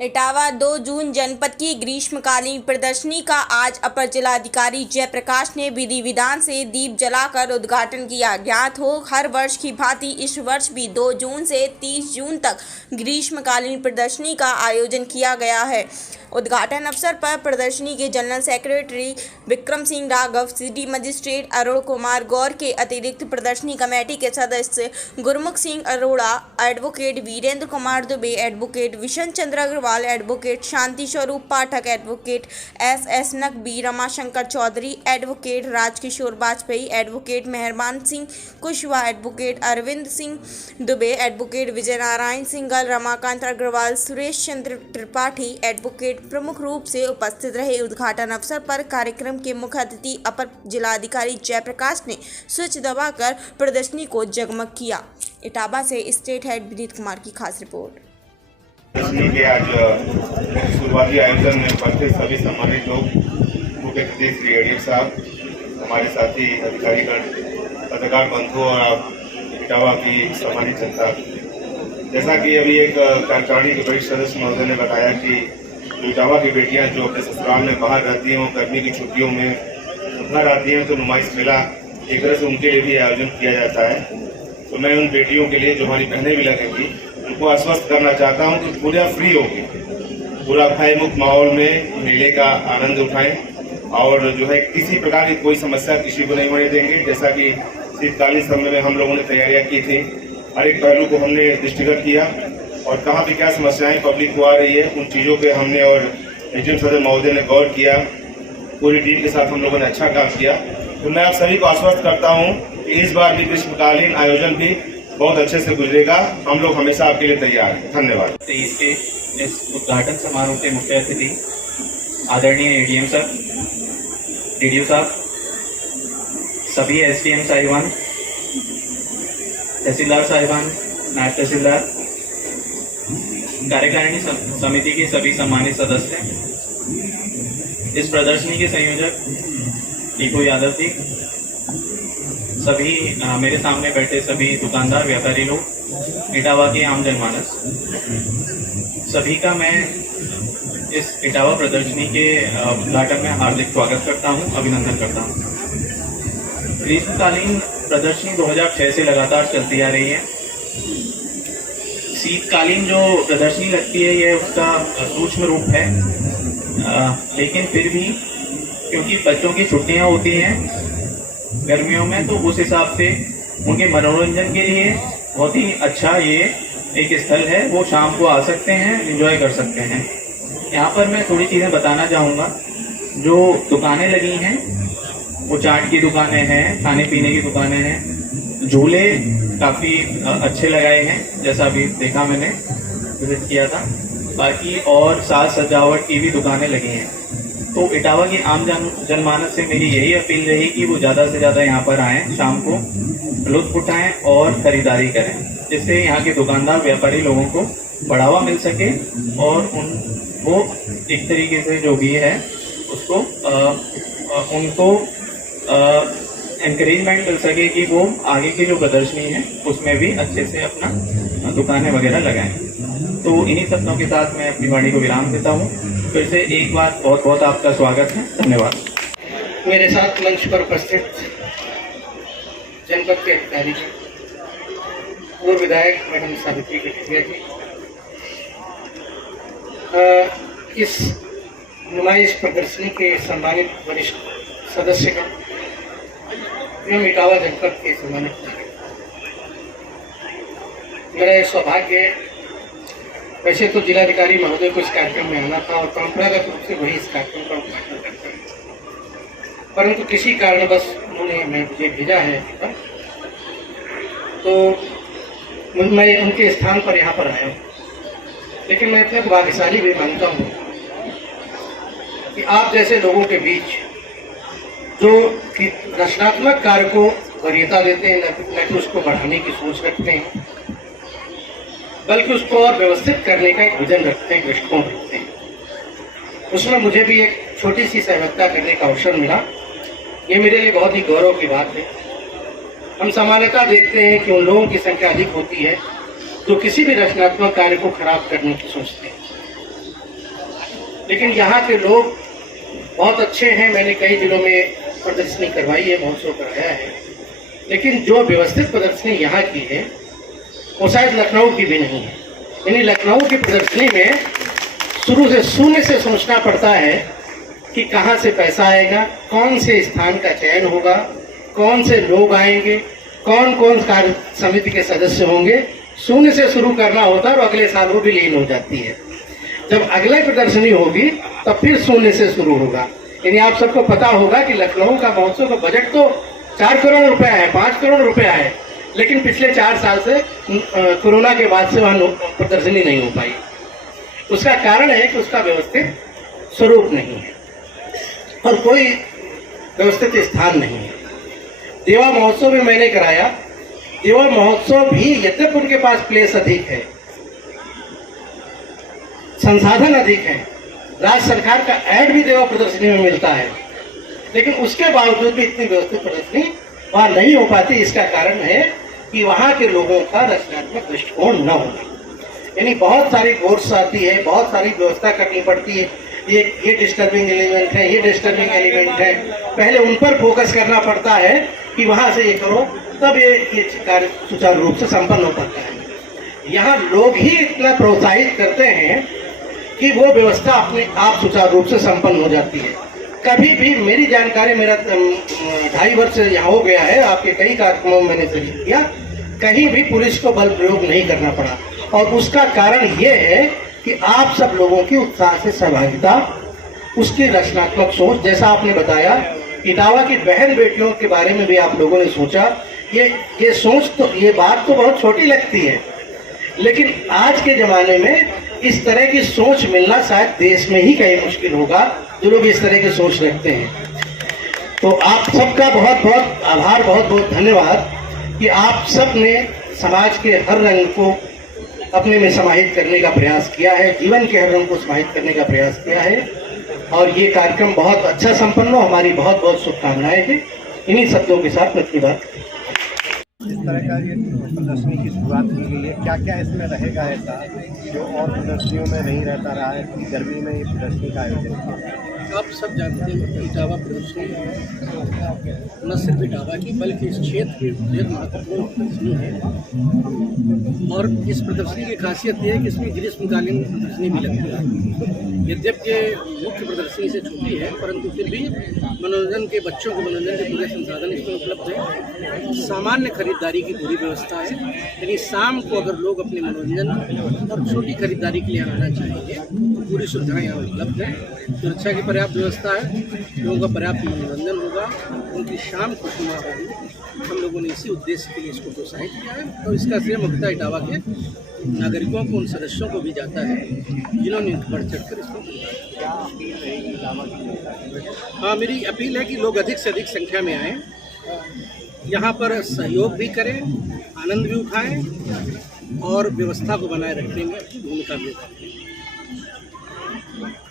इटावा 2 जून जनपद की ग्रीष्मकालीन प्रदर्शनी का आज अपर जिलाधिकारी जयप्रकाश ने विधि विधान से दीप जलाकर उद्घाटन किया। ज्ञात हो हर वर्ष की भांति इस वर्ष भी 2 जून से 30 जून तक ग्रीष्मकालीन प्रदर्शनी का आयोजन किया गया है। उद्घाटन अवसर पर प्रदर्शनी के general secretary Vikram Singh Raghav, city magistrate Arun Kumar Gaur के अतिरिक्त प्रदर्शनी कमेटी के सदस्य Gurmukh Singh Arora, advocate Virendra Kumar Dubey, advocate Vishan Chandra Agarwal, advocate Shanti Swaroop Pathak, advocate S Naqvi, Ramashankar Chaudhary, advocate Rajkishore Vajpayee, advocate Meharban Singh Kushwaha, advocate Arvind Singh Dubey, advocate Vijay Narayan Singhal, Ramakant Agarwal, Suresh Chandra Tripathi advocate प्रमुख रूप से उपस्थित रहे। उद्घाटन अवसर पर कार्यक्रम के मुख्य अतिथि अपर जिलाधिकारी जयप्रकाश ने स्विच दबाकर प्रदर्शनी को जगमग किया। इटावा से स्टेट हेड विनीत कुमार की खास रिपोर्ट। प्रदर्शनी के आज शुरुआती आयोजन में उपस्थित सभी सम्मानित लोग, मुख्य अतिथि श्री एडीएम साहब, हमारे साथी अधिकारीगण, पत्रकार बंधु और आप इटावा की सम्मानित जनता, जैसा कि अभी एक कार्यकारिणी के वरिष्ठ सदस्य महोदय ने बताया कि इटावा की बेटियां जो अपने ससुराल में बाहर रहती हैं, वो गर्मी की छुट्टियों में घर आती हैं, तो नुमाइश मेला एक तरह से उनके लिए भी आयोजन किया जाता है। तो मैं उन बेटियों के लिए, जो हमारी बहनें भी लगेंगी, उनको आश्वस्त करना चाहता हूं कि पूरा फ्री होगी, पूरा भय मुक्त माहौल में मेले का आनंद उठाएं और जो है किसी प्रकार की कोई समस्या किसी को नहीं होने देंगे। जैसा कि शीतकालीन समय में हम लोगों ने तैयारियां की थी, हर एक पहलू को हमने दृष्टिगत किया और कहाँ पे क्या समस्याएं पब्लिक को आ रही है, उन चीज़ों पे हमने और एडीएम सदर महोदय ने गौर किया। पूरी टीम के साथ हम लोगों ने अच्छा काम किया। तो मैं आप सभी को आश्वस्त करता हूं कि इस बार भी ग्रीष्मकालीन आयोजन भी बहुत अच्छे से गुजरेगा। हम लोग हमेशा आपके लिए तैयार हैं। धन्यवाद। इसके इस उद्घाटन समारोह के मुख्य अतिथि आदरणीय एडीएम सर, डीडीओ साहब, सभी एसडीएम साहिबान, तहसीलदार साहिबान, नायब तहसीलदार, कार्यकारिणी समिति के सभी सम्मानित सदस्य, इस प्रदर्शनी के संयोजक टीकू यादव जी, सभी मेरे सामने बैठे सभी दुकानदार, व्यापारी लोग, इटावा के आम जनमानस, सभी का मैं इस इटावा प्रदर्शनी के उद्घाटन में हार्दिक स्वागत करता हूं, अभिनंदन करता हूं। ग्रीष्मकालीन प्रदर्शनी 2006 से लगातार चलती आ रही है। शीतकालीन जो प्रदर्शनी लगती है, ये उसका सूक्ष्म रूप है, लेकिन फिर भी क्योंकि बच्चों की छुट्टियां होती हैं गर्मियों में, तो उस हिसाब से उनके मनोरंजन के लिए बहुत ही अच्छा ये एक स्थल है। वो शाम को आ सकते हैं, एंजॉय कर सकते हैं। यहाँ पर मैं थोड़ी चीज़ें बताना चाहूँगा। जो दुकानें लगी हैं वो चाट की दुकानें हैं, खाने पीने की दुकानें हैं, झूले काफ़ी अच्छे लगाए हैं, जैसा अभी देखा मैंने, विजिट किया था। बाकी और साज सजावट की भी दुकानें लगी हैं। तो इटावा की आम जनमानस से मेरी यही अपील रही कि वो ज़्यादा से ज़्यादा यहाँ पर आएँ, शाम को लुत्फ उठाएं और खरीदारी करें, जिससे यहाँ के दुकानदार, व्यापारी लोगों को बढ़ावा मिल सके और वो एक तरीके से जो भी है उसको उनको एनकरेजमेंट मिल सके कि वो आगे की जो प्रदर्शनी है उसमें भी अच्छे से अपना दुकानें वगैरह लगाएं। तो इन्हीं शब्दों के साथ मैं अपनी वाणी को विराम देता हूँ। फिर से एक बार बहुत बहुत आपका स्वागत है। धन्यवाद। मेरे साथ मंच पर उपस्थित जनपद के अधिकारी, पूर्व विधायक मैडम सावित्री कठिया जी, इस नुमाइश प्रदर्शनी के सम्मानित वरिष्ठ सदस्य का, एवं इटावा जनपद के सम्मानित, मेरा सौभाग्य, वैसे तो जिलाधिकारी महोदय को इस कार्यक्रम में आना था और परंपरागत रूप से वही इस कार्यक्रम का उद्घाटन करते हैं, परंतु किसी कारणवश उन्होंने मुझे भेजा है, तो मैं उनके स्थान पर यहाँ पर आया हूँ। लेकिन मैं अपने को भाग्यशाली भी मानता हूँ कि आप जैसे लोगों के बीच जो कि रचनात्मक कार्य को वरीयता देते हैं, न कि उसको बढ़ाने की सोच रखते हैं, बल्कि उसको और व्यवस्थित करने का एक विजन रखते हैं, दृष्टिकोण रखते हैं। उसमें मुझे भी एक छोटी सी सहभागिता करने का अवसर मिला। ये मेरे लिए बहुत ही गौरव की बात है। हम सामान्यतः देखते हैं कि उन लोगों की संख्या अधिक होती है जो किसी भी रचनात्मक कार्य को खराब करने की सोचते हैं, लेकिन यहाँ के लोग बहुत अच्छे हैं। मैंने कई जिलों में प्रदर्शनी करवाई है, महोत्सव कराया है, लेकिन जो व्यवस्थित प्रदर्शनी यहाँ की है वो शायद लखनऊ की भी नहीं है। यानी लखनऊ की प्रदर्शनी में शुरू से शून्य से सोचना पड़ता है कि कहाँ से पैसा आएगा, कौन से स्थान का चयन होगा, कौन से लोग आएंगे, कौन कौन कार्य समिति के सदस्य होंगे। शून्य से शुरू करना होता है और अगले साल वो भी लीन हो जाती है। जब अगले प्रदर्शनी होगी तब फिर शून्य से शुरू होगा। यानी आप सबको पता होगा कि लखनऊ का महोत्सव का बजट तो 4 करोड़ रुपया है, 5 करोड़ रुपया है, लेकिन पिछले 4 साल से कोरोना के बाद से वहाँ प्रदर्शनी नहीं हो पाई। उसका कारण है कि उसका व्यवस्थित स्वरूप नहीं है और कोई व्यवस्थित स्थान नहीं है। देवा महोत्सव भी मैंने कराया। देवा महोत्सव भी यद्यपि उनके पास प्लेस अधिक है, संसाधन अधिक है, राज्य सरकार का ऐड भी देवा प्रदर्शनी में मिलता है, लेकिन उसके बावजूद भी इतनी व्यवस्थित प्रदर्शनी वहाँ नहीं हो पाती। इसका कारण है कि वहाँ के लोगों का रचनात्मक दृष्टिकोण न होना। यानी बहुत सारी फोर्स आती है, बहुत सारी व्यवस्था करनी पड़ती है, ये डिस्टर्बिंग एलिमेंट है, ये डिस्टर्बिंग एलिमेंट है, पहले उन पर फोकस करना पड़ता है कि वहाँ से ये करो, तब ये कार्य सुचारू रूप से संपन्न हो पाता है। यहाँ लोग ही इतना प्रोत्साहित करते हैं कि वो व्यवस्था अपने आप सुचारू रूप से संपन्न हो जाती है। कभी भी मेरी जानकारी, मेरा 2.5 वर्ष यहाँ हो गया है, आपके कई कार्यक्रमों में मैंने शरीक किया, कहीं भी पुलिस को बल प्रयोग नहीं करना पड़ा। और उसका कारण ये है कि आप सब लोगों की उत्साह से सहभागिता, उसकी रचनात्मक सोच, जैसा आपने बताया इटावा की बहन बेटियों के बारे में भी आप लोगों ने सोचा। ये सोच तो, ये बात तो बहुत छोटी लगती है, लेकिन आज के ज़माने में इस तरह की सोच मिलना शायद देश में ही कहीं मुश्किल होगा, जो लोग इस तरह की सोच रखते हैं। तो आप सबका बहुत बहुत आभार, बहुत बहुत धन्यवाद कि आप सब ने समाज के हर रंग को अपने में समाहित करने का प्रयास किया है, जीवन के हर रंग को समाहित करने का प्रयास किया है, और ये कार्यक्रम बहुत अच्छा संपन्न हो। हमारी बहुत बहुत शुभकामनाएं हैं। इन्हीं शब्दों के साथ मैं अपनी बात। इस तरह का ये प्रदर्शनी की शुरुआत की गई है, क्या क्या इसमें रहेगा ऐसा जो और प्रदर्शनियों में नहीं रहता रहा है कि गर्मी में ये प्रदर्शनी का आयोजन किया? आप सब जानते हैं कि इटावा प्रदर्शनी न सिर्फ इटावा की बल्कि इस क्षेत्र की बेहद महत्वपूर्ण प्रदर्शनी है। और इस प्रदर्शनी की खासियत यह है कि इसमें ग्रीष्मकालीन प्रदर्शनी भी लगती है। यद्यपि मुख्य प्रदर्शनी से छुट्टी है, परंतु फिर भी मनोरंजन के बच्चों को मनोरंजन के पूरे संसाधन इसमें उपलब्ध है। सामान्य खरीदारी की पूरी व्यवस्था है, यानी शाम को अगर लोग अपने मनोरंजन और छोटी खरीदारी के लिए आना चाहेंगे तो पूरी सुविधाएं यहाँ उपलब्ध है। सुरक्षा की पर्याप्त व्यवस्था है, लोगों का पर्याप्त मनोरंजन होगा, उनकी शाम खुशनुमा होगी। हम लोगों ने इसी उद्देश्य के लिए इसको प्रोत्साहित किया है और इसका श्रेय मुख्यतः इटावा के नागरिकों को, उन सदस्यों को भी जाता है जिन्होंने बढ़ चढ़ कर इसको। हाँ, मेरी अपील है कि लोग अधिक से अधिक संख्या में आएँ, यहाँ पर सहयोग भी करें, आनंद भी उठाएं और व्यवस्था को बनाए रखने में अपनी भूमिका भी अदा करें।